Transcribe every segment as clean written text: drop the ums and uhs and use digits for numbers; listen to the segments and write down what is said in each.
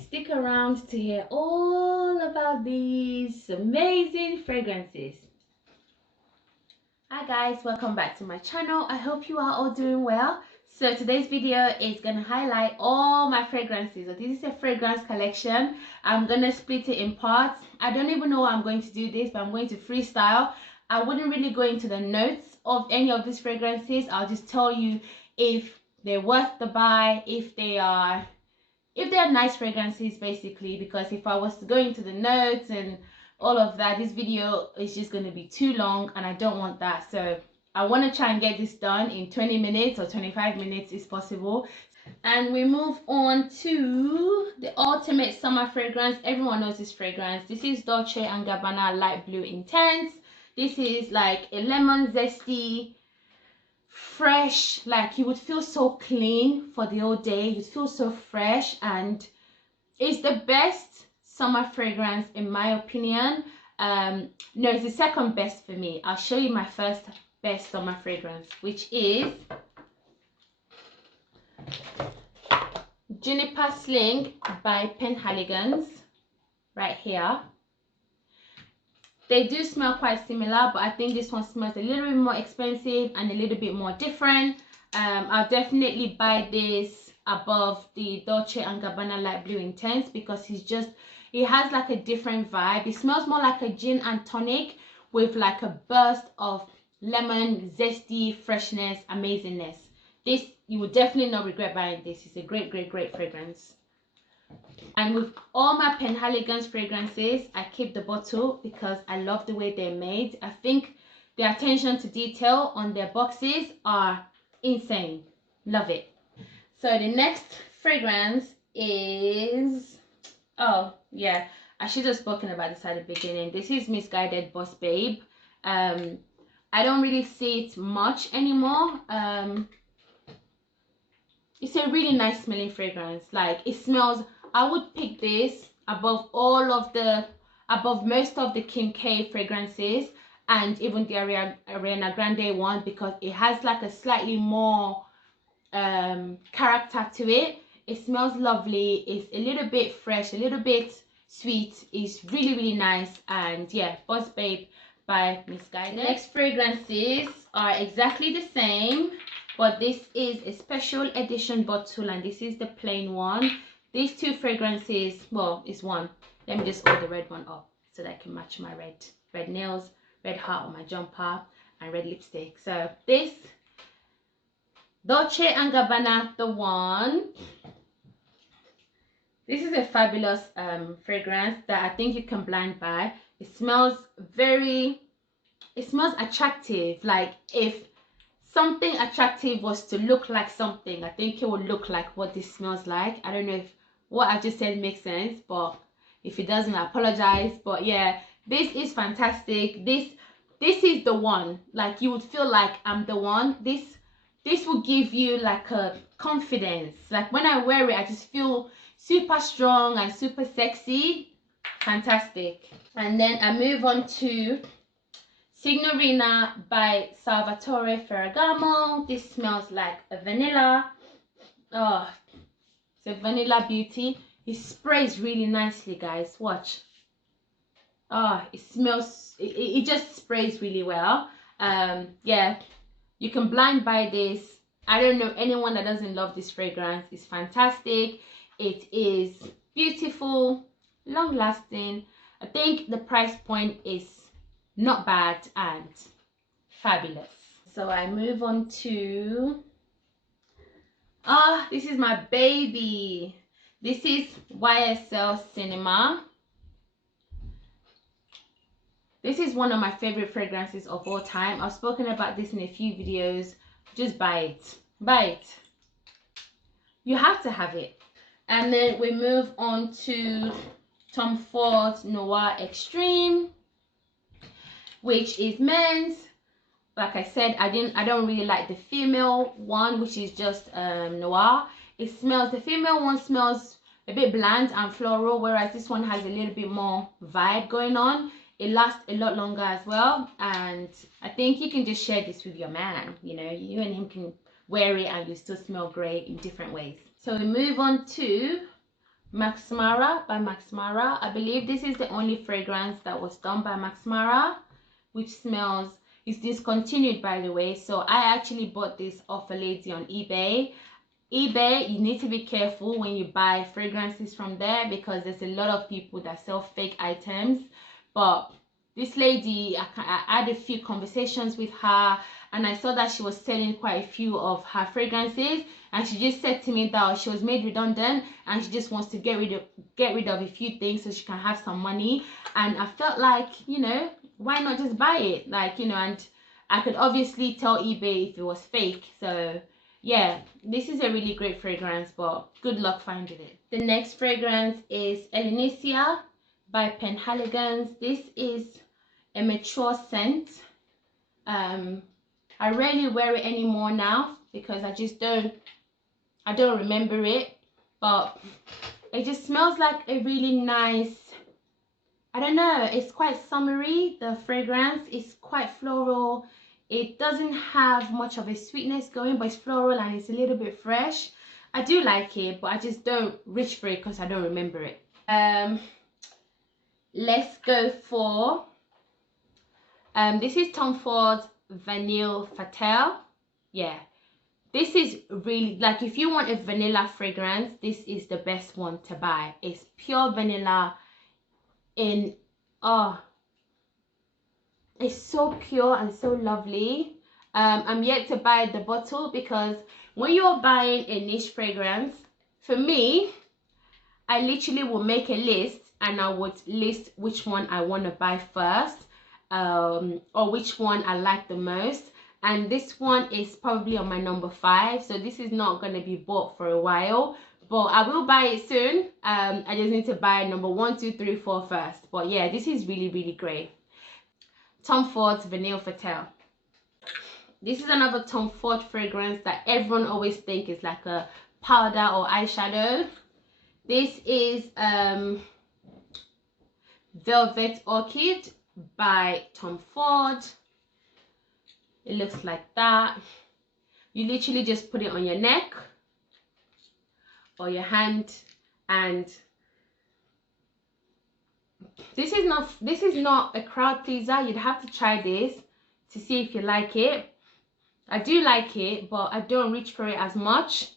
Stick around to hear all about these amazing fragrances. Hi guys, welcome back to my channel. I hope you are all doing well. So today's video is going to highlight all my fragrances. So this is a fragrance collection. I'm going to split it in parts. I don't even know how I'm going to do this, but I'm going to freestyle. I wouldn't really go into the notes of any of these fragrances. I'll just tell you if they're worth the buy, if they are nice fragrances, basically, because if I was to go into the notes and all of that, this video is just going to be too long and I don't want that. So I want to try and get this done in 20 minutes or 25 minutes if possible. And we move on to the ultimate summer fragrance. Everyone knows this fragrance. This is Dolce & Gabbana Light Blue Intense. This is like a lemon zesty, fresh, like you would feel so clean for the whole day. You'd feel so fresh, and it's the best summer fragrance in my opinion. No, it's the second best for me. I'll show you my first best summer fragrance, which is Juniper Sling by Penhaligon's, right here. They do smell quite similar, but I think this one smells a little bit more expensive and a little bit more different. I'll definitely buy this above the Dolce & Gabbana Light Blue Intense because it has like a different vibe. It smells more like a gin and tonic with like a burst of lemon, zesty, freshness, amazingness. This, you will definitely not regret buying this. It's a great, great, great fragrance. And with all my Penhaligon's fragrances, I keep the bottle because I love the way they're made. I think the attention to detail on their boxes are insane. Love it. So the next fragrance is, oh yeah, I should have spoken about this at the beginning. This is Misguided Boss Babe. I don't really see it much anymore. It's a really nice smelling fragrance. Like, it smells, I would pick this above most of the Kim K fragrances and even the Ariana Grande one, because it has like a slightly more character to it. It smells lovely. It's a little bit fresh, a little bit sweet. It's really, really nice. And yeah, Boss Babe by Misguided. Next fragrances are exactly the same, but this is a special edition bottle and this is the plain one. These two fragrances, well, it's one. Let me just hold the red one up so that I can match my red nails, red heart on my jumper, and red lipstick. So this Dolce & Gabbana, the one. This is a fabulous fragrance that I think you can blind buy. It smells attractive. Like, if something attractive was to look like something, I think it would look like what this smells like. I don't know if what I just said makes sense, but if it doesn't, I apologize. But yeah, this is fantastic. This is the one. Like, you would feel like I'm the one. This will give you like a confidence. Like, when I wear it, I just feel super strong and super sexy. Fantastic. And then I move on to Signorina by Salvatore Ferragamo. This smells like a vanilla. Oh, it's a vanilla beauty. It sprays really nicely, guys. Watch. Oh, it smells, it just sprays really well. Yeah, you can blind buy this. I don't know anyone that doesn't love this fragrance. It's fantastic. It is beautiful, long lasting. I think the price point is not bad and fabulous. So I move on to, this is my baby. This is YSL Cinema. This is one of my favorite fragrances of all time. I've spoken about this in a few videos. Just buy it. Buy it. You have to have it. And then we move on to Tom Ford Noir Extreme, which is men's. Like I said, I don't really like the female one, which is just noir. The female one smells a bit bland and floral, whereas this one has a little bit more vibe going on. It lasts a lot longer as well, and I think you can just share this with your man. You know, you and him can wear it and you still smell great in different ways. So we move on to Max Mara by Max Mara. I believe this is the only fragrance that was done by Max Mara, which smells, it's discontinued by the way. So I actually bought this off a lady on eBay. eBay, you need to be careful when you buy fragrances from there, because there's a lot of people that sell fake items. But this lady, I had a few conversations with her, and I saw that she was selling quite a few of her fragrances, and she just said to me that she was made redundant and she just wants to get rid of a few things so she can have some money. And I felt like, you know, why not just buy it, like, you know, and I could obviously tell eBay if it was fake. So yeah, this is a really great fragrance, but good luck finding it. The next fragrance is Elenicia by Penhaligon's. This is a mature scent. I rarely wear it anymore now because I don't remember it, but it just smells like a really nice, I don't know, it's quite summery. The fragrance is quite floral. It doesn't have much of a sweetness going, but it's floral and it's a little bit fresh. I do like it, but I just don't reach for it because I don't remember it. Let's go for this is Tom Ford's Vanille Fatale. Yeah, this is really, like, if you want a vanilla fragrance, this is the best one to buy. It's pure vanilla in, oh, it's so pure and so lovely. I'm yet to buy the bottle, because when you're buying a niche fragrance, for me, I literally will make a list and I would list which one I want to buy first, or which one I like the most. And this one is probably on my number 5, so this is not going to be bought for a while, but I will buy it soon. I just need to buy number 1, 2, 3, 4 first. But yeah, this is really, really great. Tom Ford's Vanille Fatale. This is another Tom Ford fragrance that everyone always thinks is like a powder or eyeshadow. This is Velvet Orchid by Tom Ford. It looks like that. You literally just put it on your neck or your hand, and this is not a crowd pleaser. You'd have to try this to see if you like it. I do like it, but I don't reach for it as much.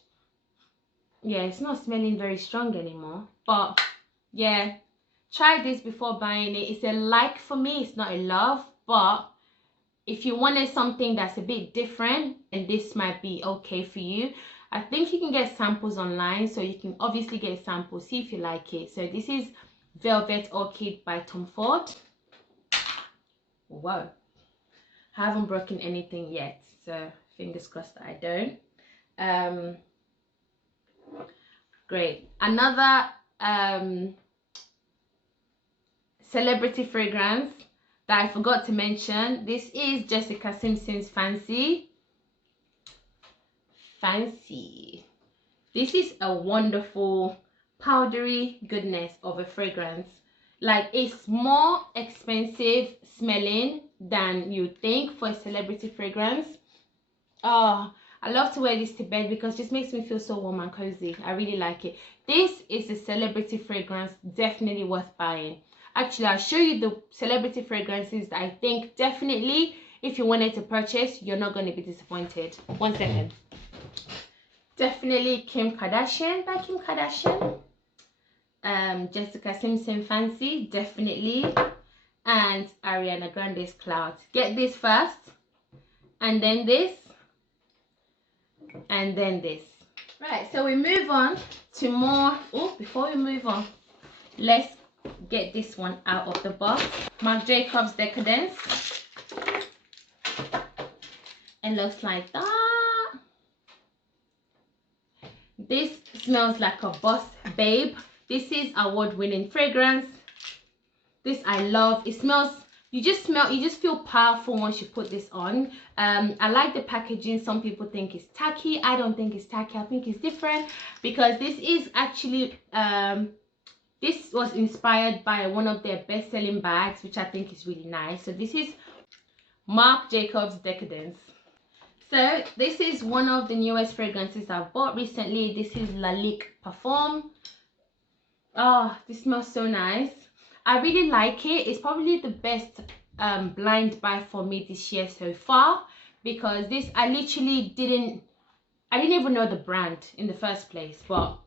Yeah, it's not smelling very strong anymore, but yeah, try this before buying it. It's a like for me, it's not a love, but if you wanted something that's a bit different, and this might be okay for you. I think you can get samples online, so you can obviously get a sample, see if you like it. So this is Velvet Orchid by Tom Ford. Whoa, I haven't broken anything yet, so fingers crossed that I don't. Great. Another celebrity fragrance that I forgot to mention. This is Jessica Simpson's Fancy. This is a wonderful powdery goodness of a fragrance. Like, it's more expensive smelling than you think for a celebrity fragrance. Oh, I love to wear this to bed because it just makes me feel so warm and cozy. I really like it. This is a celebrity fragrance, definitely worth buying. Actually, I'll show you the celebrity fragrances that I think definitely, if you wanted to purchase, you're not going to be disappointed. 1 second. Definitely Kim Kardashian by Kim Kardashian. Jessica Simpson Fancy, definitely. And Ariana Grande's Cloud. Get this first, and then this, and then this. Right, so we move on to more. Oh, before we move on, let's get this one out of the box. Marc Jacobs Decadence. It looks like that. This smells like a boss babe. This is award-winning fragrance. This I love. It smells, you just feel powerful once you put this on. I like the packaging. Some people think it's tacky. I don't think it's tacky. I think it's different, because this is actually this was inspired by one of their best-selling bags, which I think is really nice. So this is Marc Jacobs Decadence. So this is one of the newest fragrances I've bought recently. This is Lalique Parfum. Oh, this smells so nice. I really like it. It's probably the best blind buy for me this year so far, because this I didn't even know the brand in the first place, but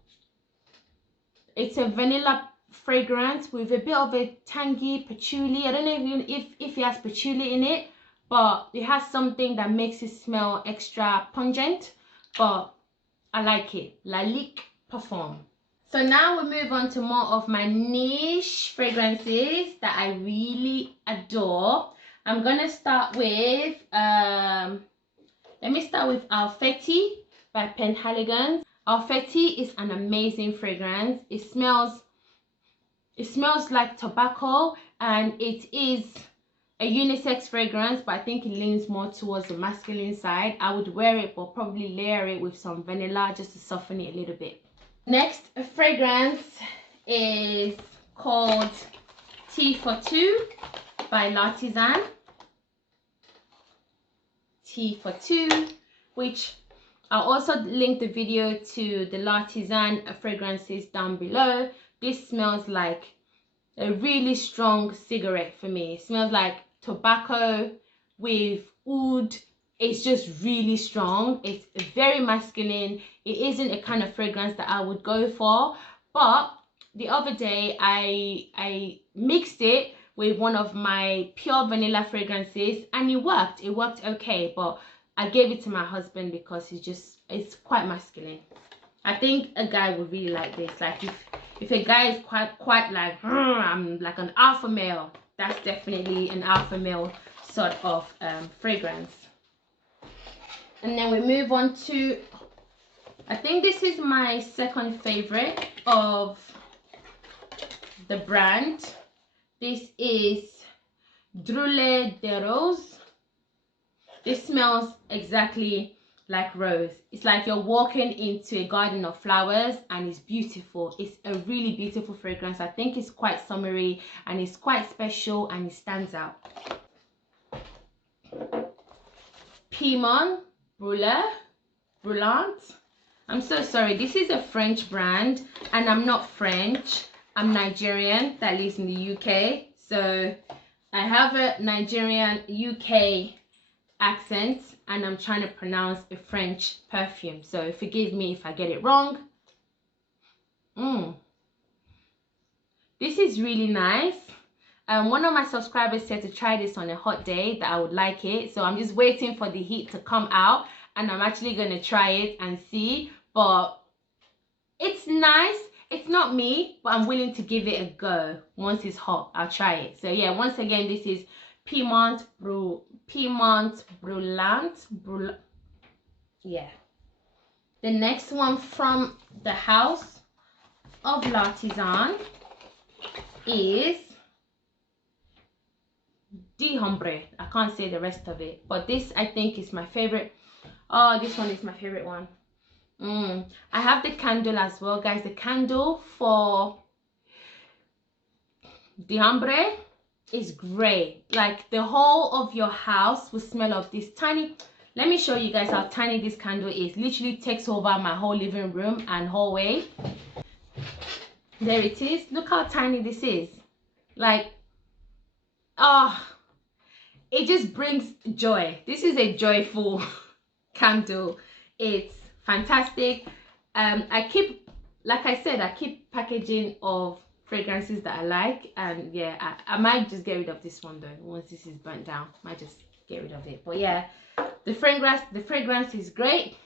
it's a vanilla fragrance with a bit of a tangy patchouli. I don't know if it has patchouli in it, but it has something that makes it smell extra pungent, but I like it. La Lique Parfum. So now we move on to more of my niche fragrances that I really adore. I'm gonna start with let me start with Alfetti by Penhaligon's. Alfetti is an amazing fragrance. It smells like tobacco, and it is a unisex fragrance, but I think it leans more towards the masculine side. I would wear it, but probably layer it with some vanilla just to soften it a little bit. Next fragrance is called Tea for Two by L'Artisan. Tea for Two, which I'll also link the video to the L'Artisan fragrances down below. This smells like a really strong cigarette for me. It smells like tobacco with oud. It's just really strong. It's very masculine. It isn't a kind of fragrance that I would go for, but the other day I mixed it with one of my pure vanilla fragrances and it worked okay, but I gave it to my husband because it's quite masculine. I think a guy would really like this. Like if a guy is quite like I'm like an alpha male, that's definitely an alpha male sort of fragrance. And then we move on to, I think this is my second favorite of the brand. This is Drôle de Rose. This smells exactly like rose. It's like you're walking into a garden of flowers and it's beautiful. It's a really beautiful fragrance. I think it's quite summery and it's quite special and it stands out. Piment Brûlant. I'm so sorry. This is a French brand and I'm not French. I'm Nigerian that lives in the UK. So I have a Nigerian UK accent and I'm trying to pronounce a French perfume, so forgive me if I get it wrong. This is really nice. One of my subscribers said to try this on a hot day, that I would like it, so I'm just waiting for the heat to come out and I'm actually going to try it and see. But it's nice. It's not me, but I'm willing to give it a go. Once it's hot, I'll try it. So yeah, once again, this is Piment Brûlant. Yeah. The next one from the house of L'Artisan is D'Ombre. I can't say the rest of it, but this I think is my favorite. Oh, this one is my favorite one. I have the candle as well, guys. The candle for D'Ombre is great. Like the whole of your house will smell of this tiny. Let me show you guys how tiny this candle is. Literally takes over my whole living room and hallway. There it is. Look how tiny this is. Like, it just brings joy. This is a joyful candle. It's fantastic. Like I said, I keep packaging of fragrances that I like, and yeah, I might just get rid of this one though. Once this is burnt down, might just get rid of it. But yeah, the fragrance is great.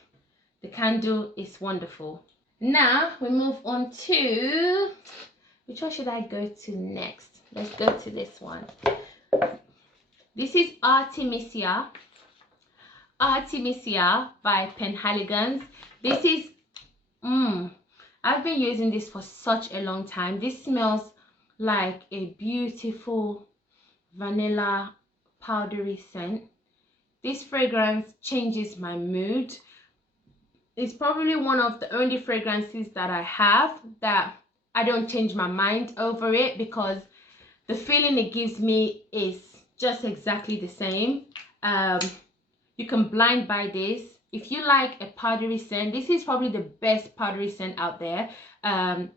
The candle is wonderful. Now we move on to, which one should I go to next? Let's go to this one. This is Artemisia by Penhaligon's. This is I've been using this for such a long time. This smells like a beautiful vanilla powdery scent. This fragrance changes my mood. It's probably one of the only fragrances that I have that I don't change my mind over it, because the feeling it gives me is just exactly the same. You can blind buy this. If you like a powdery scent, this is probably the best powdery scent out there. I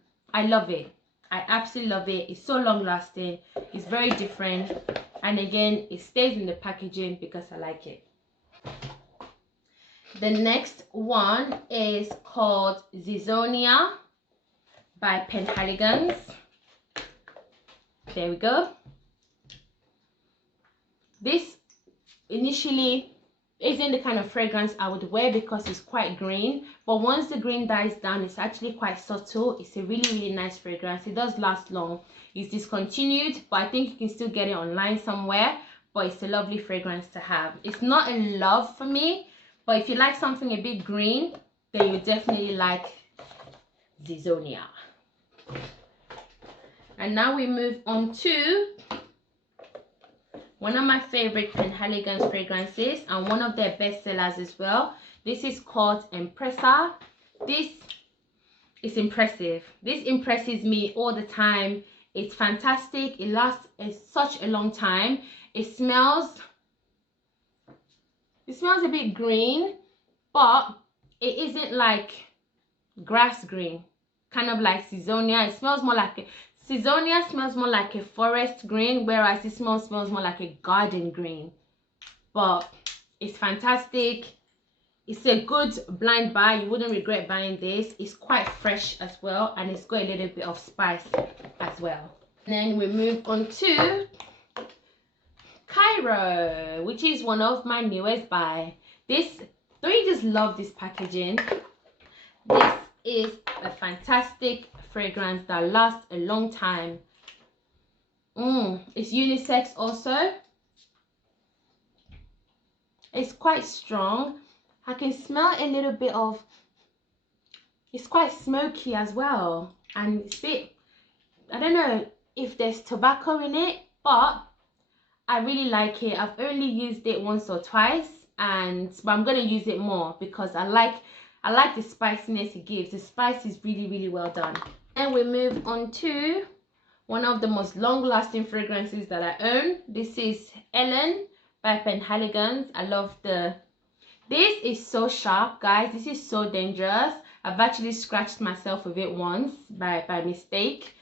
love it. I absolutely love it. It's so long lasting. It's very different. And again, it stays in the packaging because I like it. The next one is called Zizonia by Penhaligon's. There we go. This initially isn't the kind of fragrance I would wear because it's quite green, but once the green dies down, it's actually quite subtle. It's a really nice fragrance. It does last long. It's discontinued, but I think you can still get it online somewhere. But it's a lovely fragrance to have. It's not a love for me, but if you like something a bit green, then you definitely like Zizonia. And now we move on to one of my favorite Penhaligon's fragrances and one of their best sellers as well. This is called Empressa. This is impressive. This impresses me all the time. It's fantastic. It lasts such a long time. It smells a bit green, but it isn't like grass green, kind of like Zizonia. It smells more like Zizonia smells more like a forest green, whereas this smells more like a garden green. But it's fantastic. It's a good blind buy. You wouldn't regret buying this. It's quite fresh as well, and it's got a little bit of spice as well. And then we move on to Cairo, which is one of my newest buy. Don't you just love this packaging? This is a fantastic fragrance that lasts a long time. It's unisex also. It's quite strong. I can smell a little bit of, it's quite smoky as well, and it's a bit, I don't know if there's tobacco in it, but I really like it. I've only used it once or twice, but I'm gonna use it more because I like the spiciness it gives. The spice is really well done. And we move on to one of the most long-lasting fragrances that I own. This is Ellen by Penhaligon's. I love this is so sharp, guys. This is so dangerous. I've actually scratched myself with it once by mistake.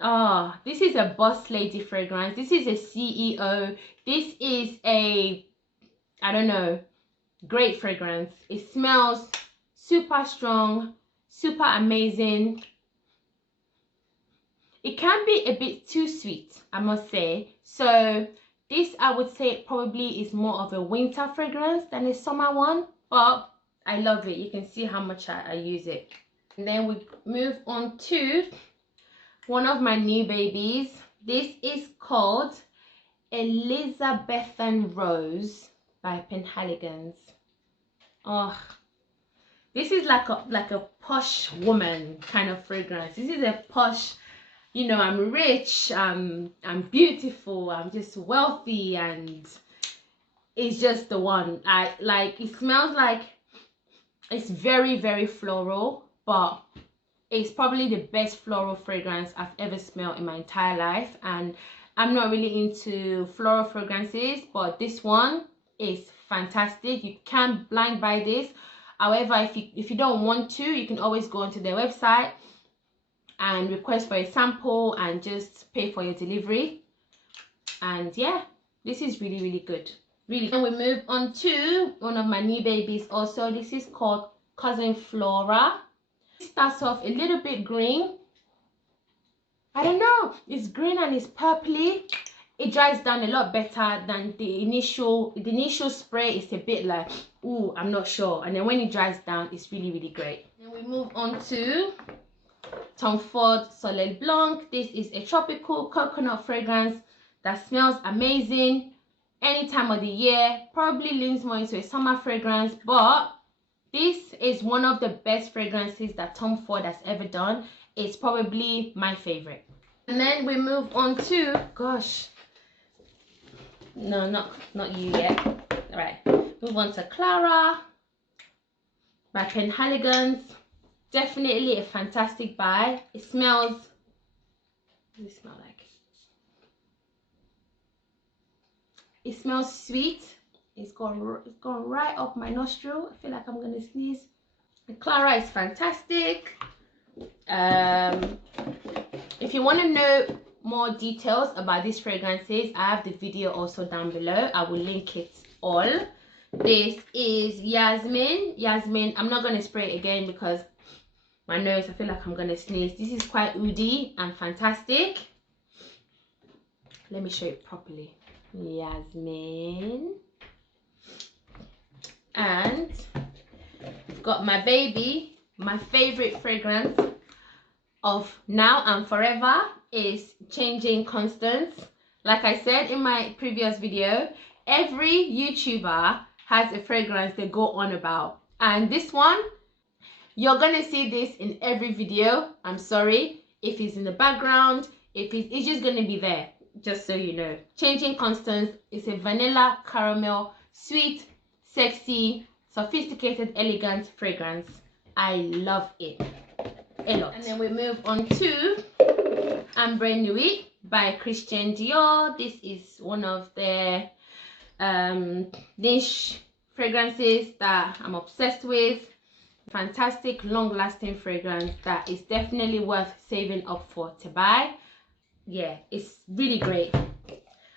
Oh, this is a boss lady fragrance. This is a CEO. This is a, I don't know, great fragrance. It smells super strong, super amazing. It can be a bit too sweet, I must say. So this, I would say, probably is more of a winter fragrance than a summer one, but I love it. You can see how much I use it. And then we move on to one of my new babies. This is called Elizabethan Rose by Penhaligon's. Oh, this is like a posh woman kind of fragrance. This is a posh, you know, I'm rich, I'm beautiful, I'm just wealthy, and it's just the one. It smells like, it's very floral, but it's probably the best floral fragrance I've ever smelled in my entire life. And I'm not really into floral fragrances, but this one is fantastic. You can blind buy this. However, if you don't want to, you can always go onto their website and request for a sample and just pay for your delivery. And yeah, this is really good. Really. And we move on to one of my new babies also. This is called Cousin Flora. It starts off a little bit green. I don't know, it's green and it's purpley. It dries down a lot better than the initial spray. Is a bit like, ooh, I'm not sure. And then when it dries down, it's really great. Then we move on to Tom Ford Soleil Blanc. This is a tropical coconut fragrance that smells amazing any time of the year. Probably leans more into a summer fragrance, but this is one of the best fragrances that Tom Ford has ever done. It's probably my favorite. And then we move on to, gosh, no, not you yet. All right, move on to Clara by Penhaligon's. Definitely a fantastic buy. It smells, what does it smell like? It smells sweet. It's gone right up my nostril. I feel like I'm gonna sneeze. The Clara is fantastic. if you want to know more details about these fragrances, I have the video also down below. I will link it all. This is Yasmin. I'm not going to spray it again because my nose, I feel like I'm going to sneeze. This is quite oody and fantastic. Let me show it properly. Yasmin. And I've got my baby. My favorite fragrance of now and forever is Changing Constance. Like I said in my previous video, every YouTuber has a fragrance they go on about, and this one, you're gonna see this in every video. I'm sorry if it's in the background, if it's just gonna be there, just so you know. Changing Constance is a vanilla caramel, sweet, sexy, sophisticated, elegant fragrance. I love it a lot. And then we move on to Ambre Nuit by Christian Dior. This is one of their niche fragrances that I'm obsessed with. Fantastic, long-lasting fragrance that is definitely worth saving up for to buy. Yeah, it's really great.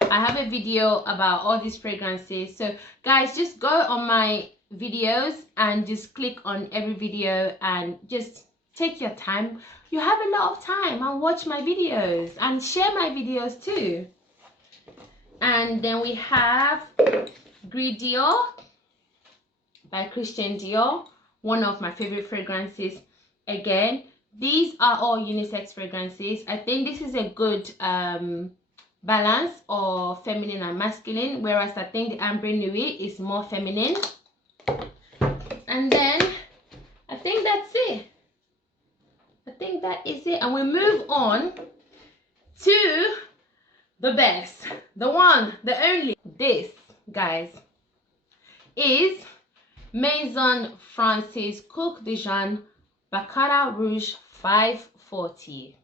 I have a video about all these fragrances, so guys, just go on my videos and just click on every video and just take your time. You have a lot of time, and watch my videos and share my videos too. And then we have Gris Dior by Christian Dior, one of my favorite fragrances. Again, these are all unisex fragrances. I think this is a good balance of feminine and masculine, whereas I think the Ambre Nuit is more feminine. And then I think that's it. I think that is it. And we move on to the best, the one, the only. This, guys, is Maison Francis Coq de Jean Baccarat Rouge 540.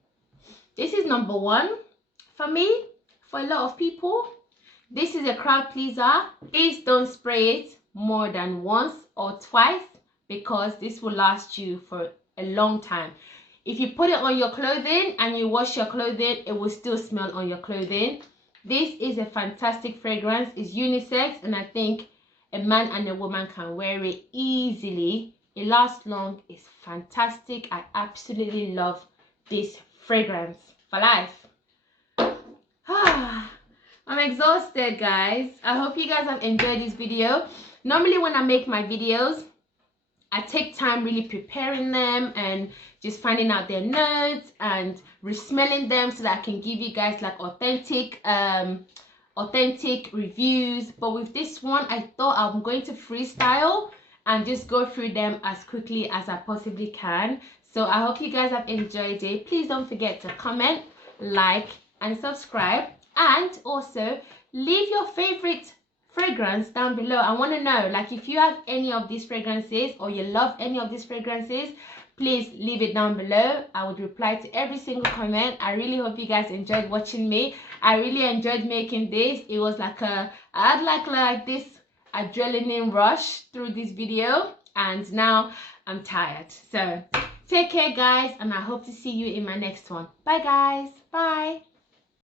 This is number one for me, for a lot of people. This is a crowd pleaser. Please don't spray it more than once or twice, because this will last you for a long time. If you put it on your clothing and you wash your clothing, it will still smell on your clothing. This is a fantastic fragrance. It's unisex, and I think a man and a woman can wear it easily. It lasts long. It's fantastic. I absolutely love this fragrance for life. I'm exhausted, guys. I hope you guys have enjoyed this video. Normally when I make my videos, I take time really preparing them and just finding out their notes and re-smelling them so that I can give you guys like authentic reviews. But with this one, I thought I'm going to freestyle and just go through them as quickly as I possibly can. So I hope you guys have enjoyed it. Please don't forget to comment, like, and subscribe, and also leave your favorite fragrance down below. I want to know, like, if you have any of these fragrances or you love any of these fragrances, please leave it down below. I would reply to every single comment. I really hope you guys enjoyed watching me. I really enjoyed making this. It was like I had like this adrenaline rush through this video, and now I'm tired. So take care, guys, and I hope to see you in my next one. Bye, guys. Bye.